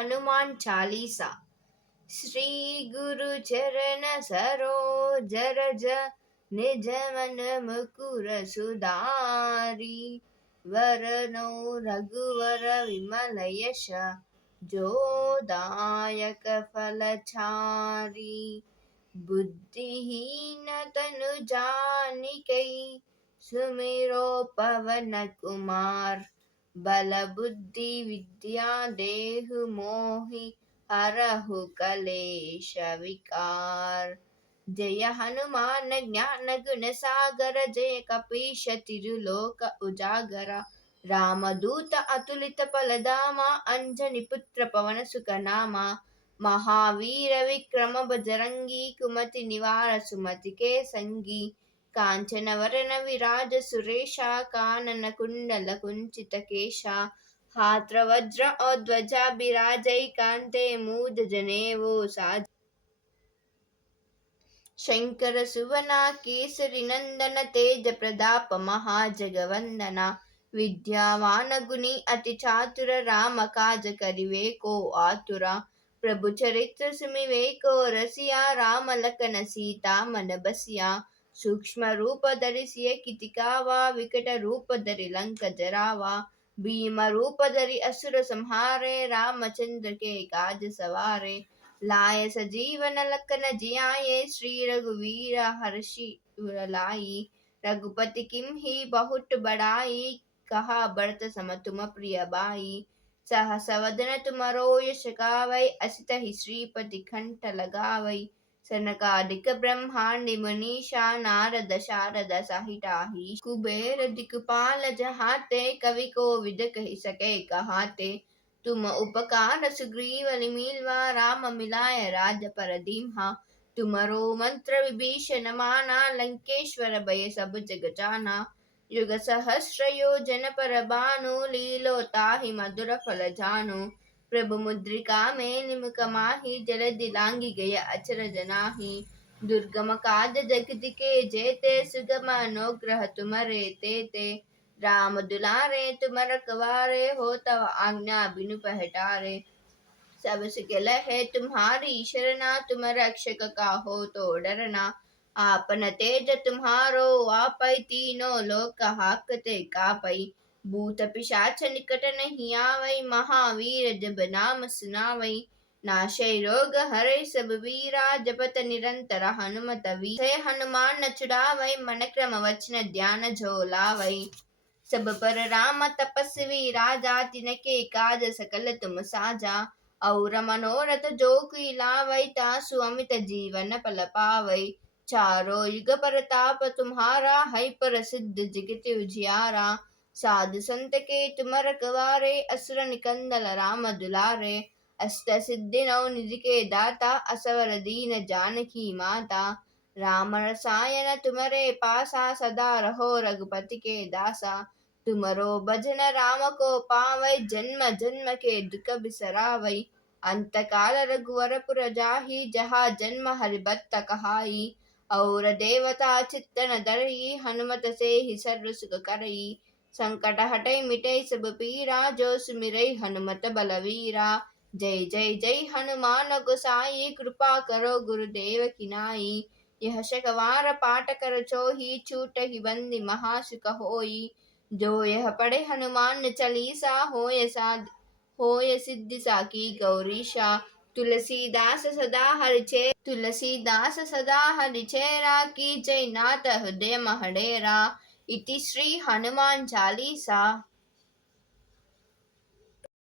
हनुमान चालीसा। श्री गुरु चरण सरोज रज, निज मन मुकुर सुधारी। वरनौ रघुवर विमल यश, जो दायक फलचारी। बुद्धिहीन तनु जानिकै, सुमिरो पवन कुमार। बल बुद्धि विद्या देहु मोहि, हरहु कलेश विकार। जय हनुमान ज्ञान गुण सागर, जय कपीश तिरुलोक उजागरा। रामदूत अतुलित बल धामा, अंजनी पुत्र पवन सुत नामा। महावीर विक्रम बजरंगी, कुमति निवार सुमति के संगी। कांचन वरन विराज सुरेशा, कानन कुंडल कुंचित केशा। हाथ वज्र और ध्वजा बिराजै, कांते मूज जनेऊ साज। शंकर सुवना केसरी नंदन, तेज प्रताप महाजगवंदना। विद्यावान गुणी अति चातुर, राम काज करिवे को आतुरा। प्रभु चरित्र सुमिवे को रसिया, राम लखन सीता मन बसिया। सूक्ष्म रूप धरि सिय कितिकावा, विकट रूप धरि लंक जरावा। भीम रूप धरि असुर संहारे, रामचंद्र के काज सवारे। लाए सजीवन लखन जियाए, श्री रघुवीर हर्षि उर लाइ। रघुपति किम्हि बहुत बड़ाई, कहा बरत सम तुम प्रिय बाई। सहस वदन तुमरो यश गावै, असित ही श्रीपति कंठ लगावै। सनकादिक ब्रह्मांडि मुनीषा, नारद शारद सहित अहीश। कुबेर दिक्पाल जहाते, कवि कोविद कहि सके कहाते। तुम उपकार सुग्रीव मिलवा, राम मिलाय राजपर दीन्हा। तुमरो मंत्र विभीषण माना, लंकेश्वर भय सब जग जाना। युग सहस्र योजन पर भानु, लीलो ताहि मधुर फल जानु। प्रभु मुद्रिका मेलि मुख माहि, जलधि लांघि गय अचरज नाहि। दुर्गम काज जगत के जेते, सुगम अनुग्रह तुमरे तेते। राम दुलारे तुम रखवारे, हो तव आज्ञा बिनु पहटारे। सब सिकल है तुम्हारी शरणा, तुम रक्षक काहो तो डरना। आपन तेज तुम्हारो आपै, तीनों लोक हाकते कापै। भूत पिशाच निकट नहीं आवै, महावीर जब नाम सुनावै। नाशै रोग हरै सब वीरा, जपत निरंतर हनुमत वीर। हनुमान छुड़ावै, मन क्रम वचन ध्यान जो लावै। सब पर राम तपस्वी राजा, तिनके काज सकल तुम साजा। और मनोरथ जो कोई लावै, तासु अमित जीवन फल पावै। चारों युग परताप तुम्हारा, है प्रसिद्ध जगत उजियारा। साधु संत के तुम रखवारे, असुर निकंदन राम दुलारे। अष्ट सिद्धि नौ निधि के दाता, असवर दीन जानकी माता। राम रसायन तुम्हारे पासा, सदा रहो रघुपति के दासा। तुमरो भजन राम को पावै, जन्म जन्म के दुख बिसरावै। अंत काल रघुवर पुर जाहि, जहाँ जन्म हरि भक्त कहाई। और देवता चित्तन धरई, हनुमत से ही सर्व सुख करई। संकट हटै मिटै सब पीरा, जो सुमिरै हनुमत बलवीरा। जय जय जय हनुमान गोसाई, कृपा करो गुरुदेव की नाई। यह शकवार पाठ कर चोही, छूटहि बंदी महासुख होई। जो यह पढ़े हनुमान चालीसा, होय सिद्धि साकी गौरीशा। तुलसीदास सदा हरिचेरा, की जय नाथ हृदय महडेरा। इति श्री हनुमान चालीसा।